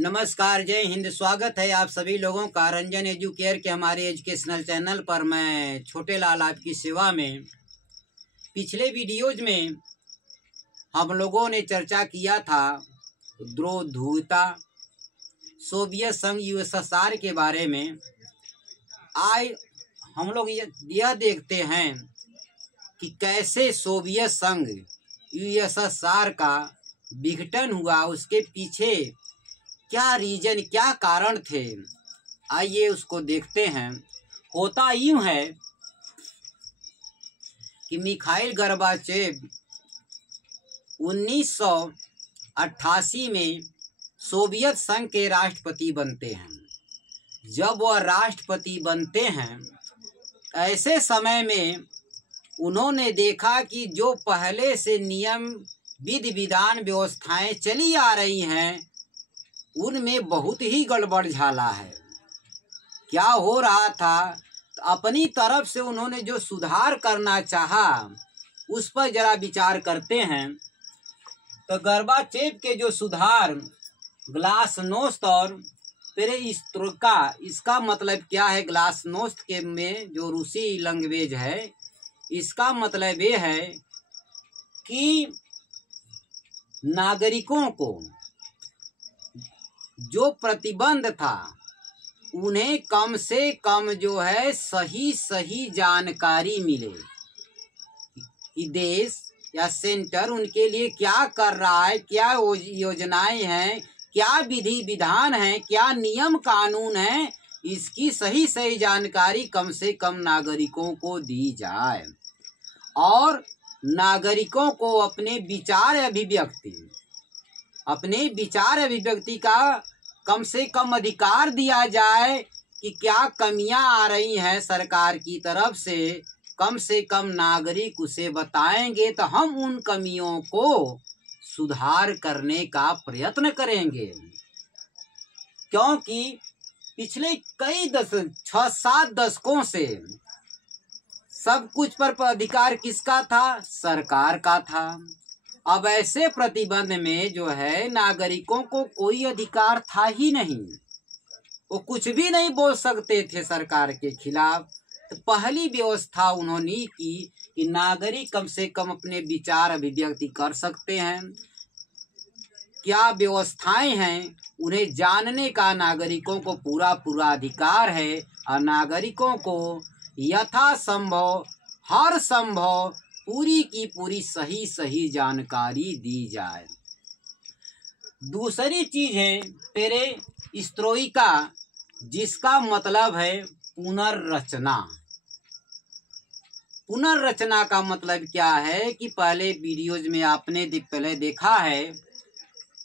नमस्कार, जय हिंद। स्वागत है आप सभी लोगों का रंजन एजुकेयर के हमारे एजुकेशनल चैनल पर। मैं छोटे लाल आपकी सेवा में। पिछले वीडियोज में हम लोगों ने चर्चा किया था द्रोधुता सोवियत संघ यूएसएसआर के बारे में। आज हम लोग यह देखते हैं कि कैसे सोवियत संघ यूएसएसआर का विघटन हुआ, उसके पीछे क्या रीजन, क्या कारण थे। आइए उसको देखते हैं। होता यूं है कि मिखाइल गोर्बाचेव 1988 में सोवियत संघ के राष्ट्रपति बनते हैं। जब वह राष्ट्रपति बनते हैं, ऐसे समय में उन्होंने देखा कि जो पहले से नियम विधि विधान व्यवस्थाएं चली आ रही हैं, उनमें बहुत ही गड़बड़ झाला है। क्या हो रहा था, तो अपनी तरफ से उन्होंने जो सुधार करना चाहा, उस पर जरा विचार करते हैं। तो गोर्बाचेव के जो सुधार ग्लासनोस्त और पेरेस्ट्रोइका, इसका मतलब क्या है? ग्लासनोस्त के में जो रूसी लैंग्वेज है, इसका मतलब ये है कि नागरिकों को जो प्रतिबंध था, उन्हें कम से कम जो है सही जानकारी मिले कि देश या सेंटर उनके लिए क्या कर रहा है, क्या योजनाएं हैं, क्या विधि विधान है, क्या नियम कानून है। इसकी सही जानकारी कम से कम नागरिकों को दी जाए और नागरिकों को अपने विचार अभिव्यक्ति का कम से कम अधिकार दिया जाए कि क्या कमियां आ रही हैं सरकार की तरफ से कम नागरिक उसे बताएंगे तो हम उन कमियों को सुधार करने का प्रयत्न करेंगे। क्योंकि पिछले कई 6-7 दशकों से सब कुछ पर अधिकार किसका था? सरकार का था। अब ऐसे प्रतिबंध में जो है नागरिकों को कोई अधिकार था ही नहीं, वो कुछ भी नहीं बोल सकते थे सरकार के खिलाफ। तो पहली व्यवस्था उन्होंने की कि नागरिक कम से कम अपने विचार अभिव्यक्ति कर सकते हैं। क्या व्यवस्थाएं हैं, उन्हें जानने का नागरिकों को पूरा अधिकार है और नागरिकों को यथासंभव हर संभव पूरी की पूरी सही जानकारी दी जाए। दूसरी चीज है पेरेस्ट्रोइका, जिसका मतलब है पुनर्रचना। पुनर्रचना का मतलब क्या है कि पहले वीडियोज में आपने पहले देखा है,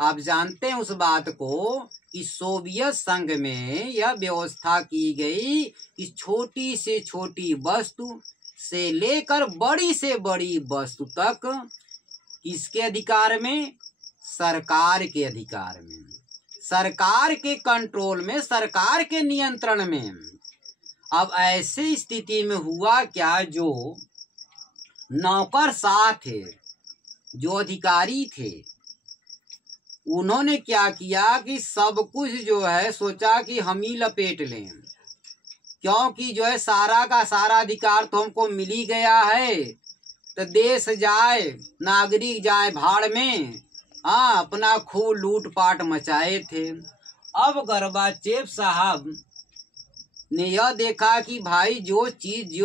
आप जानते हैं उस बात को कि सोवियत संघ में यह व्यवस्था की गई कि छोटी से छोटी वस्तु से लेकर बड़ी से बड़ी वस्तु तक किसके अधिकार में? सरकार के अधिकार में, सरकार के कंट्रोल में, सरकार के नियंत्रण में। अब ऐसी स्थिति में हुआ क्या, जो नौकरशाह थे, जो अधिकारी थे, उन्होंने क्या किया कि सब कुछ जो है सोचा कि हम ही लपेट लें, क्योंकि जो है सारा का सारा अधिकार तो हमको मिल ही गया है। तो देश जाए, नागरिक जाए भाड़ में। अपना खूब लूटपाट मचाए थे। अब गोर्बाचेव साहब ने यह देखा कि भाई जो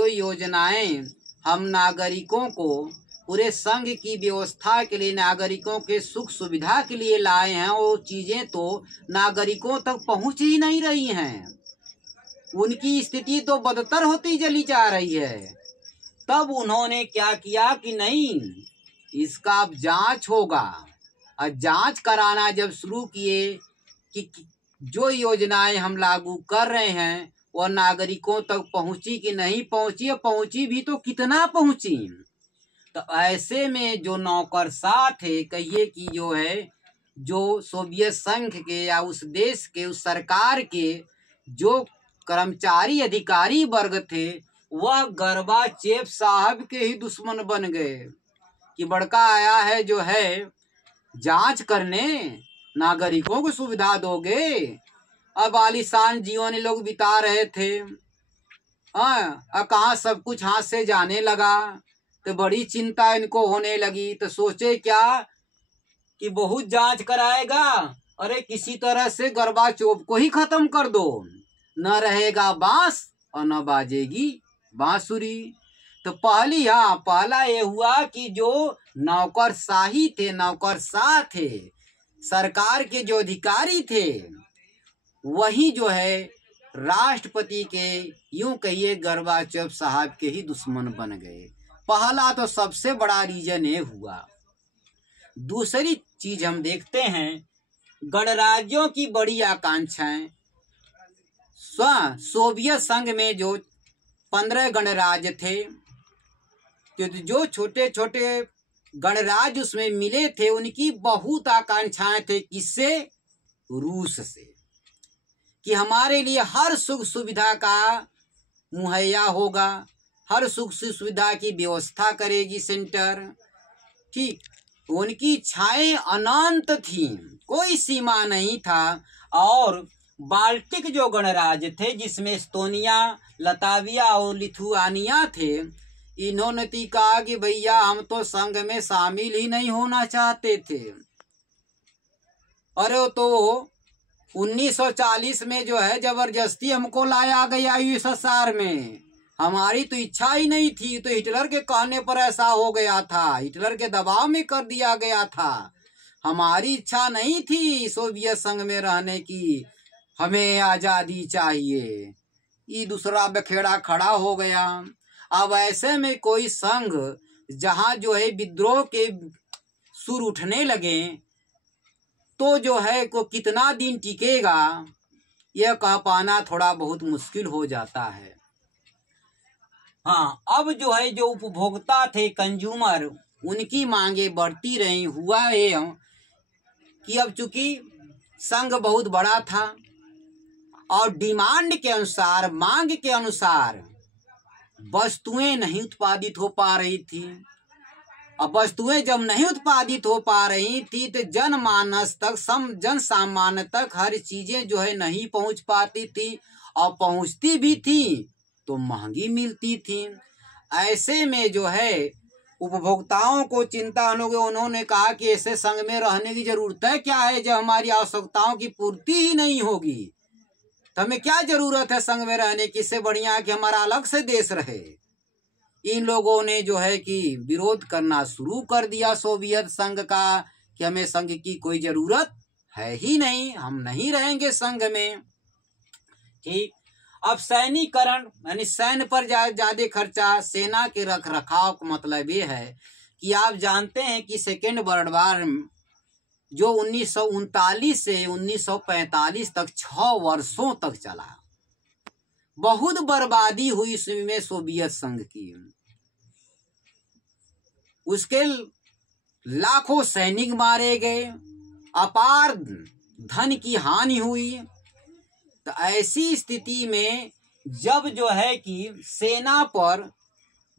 योजनाएं हम नागरिकों को पूरे संघ की व्यवस्था के लिए, नागरिकों के सुख सुविधा के लिए लाए हैं, वो चीजें तो नागरिकों तक पहुंच ही नहीं रही हैं। उनकी स्थिति तो बदतर होती चली जा रही है। तब उन्होंने क्या किया कि नहीं, इसका अब जांच होगा। और जांच कराना जब शुरू किए कि जो योजनाएं हम लागू कर रहे हैं वह नागरिकों तक पहुंची कि नहीं पहुंची, पहुंची भी तो कितना पहुंची। तो ऐसे में जो नौकरशाह थे, कहिए कि जो सोवियत संघ के या उस देश के, उस सरकार के जो कर्मचारी अधिकारी वर्ग थे, वह गोर्बाचेव साहब के ही दुश्मन बन गए कि बड़का आया है जो है जांच करने, नागरिकों को सुविधा दोगे। अब आलीशान जीवन लोग बिता रहे थे, हाँ, कहाँ सब कुछ हाथ से जाने लगा तो बड़ी चिंता इनको होने लगी। तो सोचे क्या कि बहुत जांच कराएगा, अरे किसी तरह से गोरबाचोव को ही खत्म कर दो, न रहेगा बांस और न बाजेगी बांसुरी। तो पहला ये हुआ कि जो नौकरशाही थे, नौकरशाह थे, सरकार के जो अधिकारी थे, वही जो है राष्ट्रपति के, यूं कहिए गोरबाचोव साहब के ही दुश्मन बन गए। पहला तो सबसे बड़ा रीजन ये हुआ। दूसरी चीज हम देखते हैं, गणराज्यों की बड़ी आकांक्षाएं। सोवियत संघ में जो 15 गणराज्य थे, जो छोटे छोटे गणराज्य उसमें मिले थे, उनकी बहुत आकांक्षाएं थे। किससे? रूस से, कि हमारे लिए हर सुख सुविधा का मुहैया होगा, हर सुख सुविधा की व्यवस्था करेगी सेंटर। ठीक, उनकी इच्छाएं अनंत थी, कोई सीमा नहीं था। और बाल्टिक जो गणराज्य थे, जिसमें एस्तोनिया, लताविया और लिथुआनिया थे, इन्होंने तो कहा कि भैया हम तो संघ में शामिल ही नहीं होना चाहते थे। अरे तो 1940 में जो है जबरदस्ती हमको लाया गया यूएसएसआर में, हमारी तो इच्छा ही नहीं थी। तो हिटलर के कहने पर ऐसा हो गया था, हिटलर के दबाव में कर दिया गया था। हमारी इच्छा नहीं थी सोवियत संघ में रहने की, हमें आजादी चाहिए। ये दूसरा बखेड़ा खड़ा हो गया। अब ऐसे में कोई संघ जहां जो है विद्रोह के सुर उठने लगे, तो जो है को कितना दिन टिकेगा यह कह पाना थोड़ा बहुत मुश्किल हो जाता है। हाँ, अब जो है जो उपभोक्ता थे, कंज्यूमर, उनकी मांगे बढ़ती रही। हुआ है कि अब चूंकि संघ बहुत बड़ा था और डिमांड के अनुसार, मांग के अनुसार वस्तुएं नहीं उत्पादित हो पा रही थी। अब वस्तुएं जब नहीं उत्पादित हो पा रही थी तो जनमानस तक, जन सामान्य तक हर चीजें जो है नहीं पहुंच पाती थी, और पहुंचती भी थी तो महंगी मिलती थी। ऐसे में जो है उपभोक्ताओं को चिंता होगी। उन्होंने कहा कि ऐसे संघ में रहने की जरूरत है क्या है, जब हमारी आवश्यकताओं की पूर्ति ही नहीं होगी तो हमें क्या जरूरत है संघ में रहने की। इससे बढ़िया कि हमारा अलग से देश रहे। इन लोगों ने जो है कि विरोध करना शुरू कर दिया सोवियत संघ का, कि हमें संघ की कोई जरूरत है ही नहीं, हम नहीं रहेंगे संघ में। ठीक, अब सैनिकरण यानी सैन्य पर ज्यादा खर्चा, सेना के रख रखाव का मतलब ये है कि आप जानते हैं कि सेकेंड वर्ल्ड वार जो 1939 से 1945 तक 6 वर्षों तक चला, बहुत बर्बादी हुई इसमें सोवियत संघ की। उसके लाखों सैनिक मारे गए, अपार धन की हानि हुई। तो ऐसी स्थिति में जब जो है कि सेना पर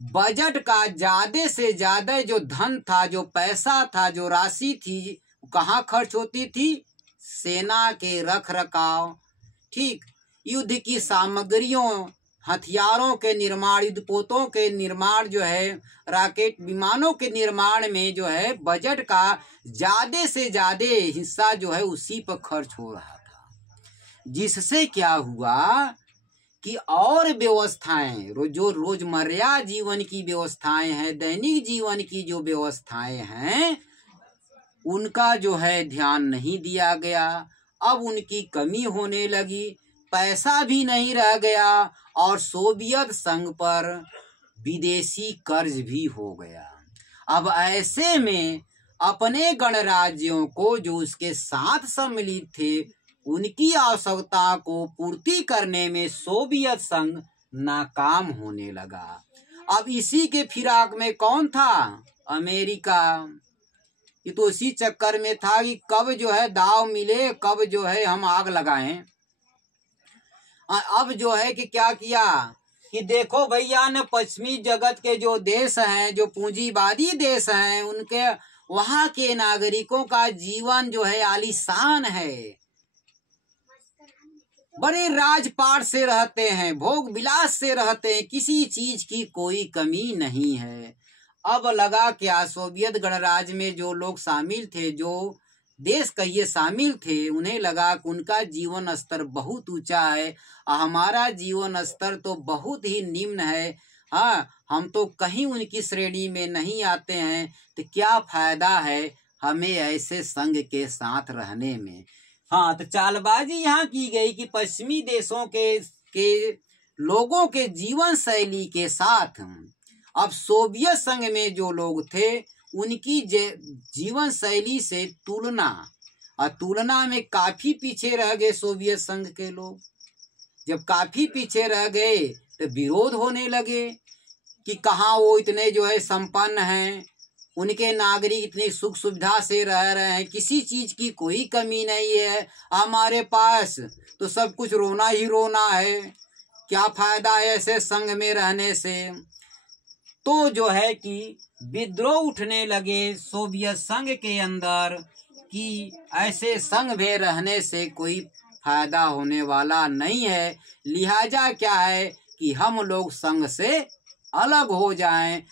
बजट का ज्यादा से ज्यादा जो धन था, जो पैसा था, जो राशि थी, कहाँ खर्च होती थी? सेना के रख रखाव, ठीक, युद्ध की सामग्रियों, हथियारों के निर्माण, युद्धपोतों के निर्माण, जो है रॉकेट विमानों के निर्माण में जो है बजट का ज्यादा से ज्यादा हिस्सा जो है उसी पर खर्च हो रहा था। जिससे क्या हुआ कि और व्यवस्थाएं, जो रोजमर्रा जीवन की व्यवस्थाएं हैं, दैनिक जीवन की जो व्यवस्थाएं हैं, उनका जो है ध्यान नहीं दिया गया। अब उनकी कमी होने लगी, पैसा भी नहीं रह गया, और सोवियत संघ पर विदेशी कर्ज भी हो गया। अब ऐसे में अपने गणराज्यों को जो उसके साथ सम्मिलित थे, उनकी आवश्यकता को पूर्ति करने में सोवियत संघ नाकाम होने लगा। अब इसी के फिराक में कौन था? अमेरिका। ये तो इसी चक्कर में था कि कब जो है दाव मिले, कब जो है हम आग लगाएं। अब जो है कि क्या किया कि देखो भैया ने पश्चिमी जगत के जो देश हैं, जो पूंजीवादी देश हैं, वहाँ के नागरिकों का जीवन जो है आलीशान है, बड़े राजपाट से रहते हैं, भोग विलास से रहते हैं, किसी चीज की कोई कमी नहीं है। अब लगा क्या, सोवियत गणराज्य में जो लोग शामिल थे, जो देश कहिए शामिल थे, उन्हें लगा कि उनका जीवन स्तर बहुत ऊंचा है, हमारा जीवन स्तर तो बहुत ही निम्न है। हाँ, हम तो कहीं उनकी श्रेणी में नहीं आते हैं, तो क्या फायदा है हमें ऐसे संघ के साथ रहने में। हाँ, तो चालबाजी यहाँ की गई कि पश्चिमी देशों के लोगों के जीवन शैली के साथ अब सोवियत संघ में जो लोग थे उनकी जीवन शैली से तुलना में काफी पीछे रह गए सोवियत संघ के लोग। जब काफी पीछे रह गए तो विरोध होने लगे कि कहाँ वो इतने जो है संपन्न हैं, उनके नागरिक इतनी सुख सुविधा से रह रहे हैं, किसी चीज की कोई कमी नहीं है, हमारे पास तो सब कुछ रोना ही रोना है, क्या फायदा है ऐसे संघ में रहने से। तो जो है कि विद्रोह उठने लगे सोवियत संघ के अंदर कि ऐसे संघ में रहने से कोई फायदा होने वाला नहीं है, लिहाजा क्या है कि हम लोग संघ से अलग हो जाएं।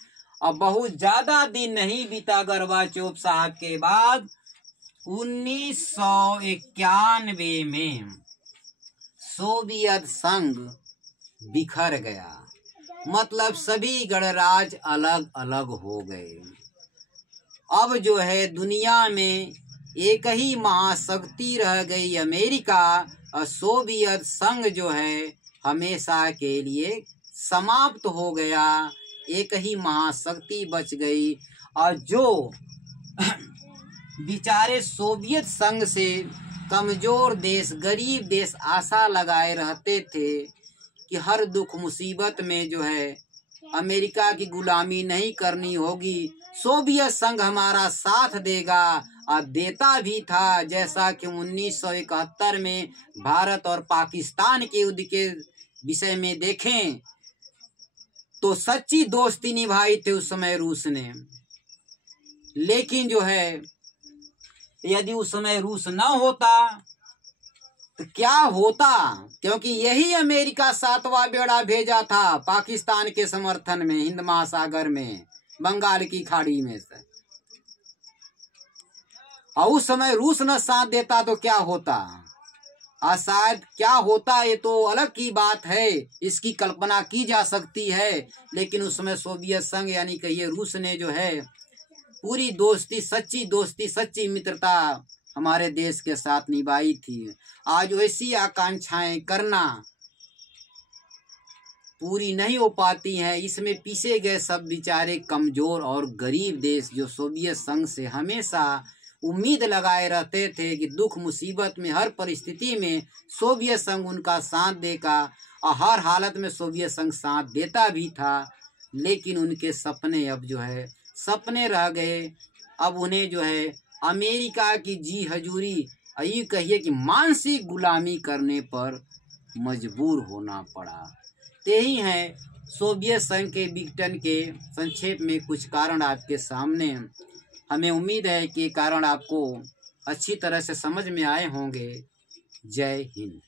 अब बहुत ज्यादा दिन नहीं बीता गोर्बाचोव साहब के बाद 1991 में सोवियत संघ बिखर गया, मतलब सभी गणराज्य अलग अलग हो गए। अब जो है दुनिया में एक ही महाशक्ति रह गई अमेरिका, और सोवियत संघ जो है हमेशा के लिए समाप्त हो गया, एक ही महाशक्ति बच गई। और जो बेचारे सोवियत संघ से कमजोर देश, गरीब देश आशा लगाए रहते थे कि हर दुख मुसीबत में जो है अमेरिका की गुलामी नहीं करनी होगी, सोवियत संघ हमारा साथ देगा, और देता भी था। जैसा कि 1971 में भारत और पाकिस्तान के युद्ध के विषय में देखें तो सच्ची दोस्ती निभाई थी उस समय रूस ने। लेकिन जो है यदि उस समय रूस न होता तो क्या होता, क्योंकि यही अमेरिका 7वां बेड़ा भेजा था पाकिस्तान के समर्थन में, हिंद महासागर में, बंगाल की खाड़ी में से। और उस समय रूस न साथ देता तो क्या होता, और शायद क्या होता ये तो अलग की बात है, इसकी कल्पना की जा सकती है। लेकिन उस समय सोवियत संघ यानी कहिए रूस ने जो है पूरी दोस्ती, सच्ची मित्रता हमारे देश के साथ निभाई थी। आज वैसी आकांक्षाएं करना पूरी नहीं हो पाती हैं, इसमें पीछे गए सब बेचारे कमजोर और गरीब देश जो सोवियत संघ से हमेशा उम्मीद लगाए रहते थे कि दुख मुसीबत में, हर परिस्थिति में सोवियत संघ उनका साथ देगा, और हर हालत में सोवियत संघ साथ देता भी था। लेकिन उनके सपने अब जो है सपने रह गए। अब उन्हें जो है अमेरिका की जी हजूरी, ये कहिए कि मानसिक गुलामी करने पर मजबूर होना पड़ा। यही है सोवियत संघ के विघटन के संक्षेप में कुछ कारण आपके सामने। हमें उम्मीद है कि कारण आपको अच्छी तरह से समझ में आए होंगे। जय हिंद।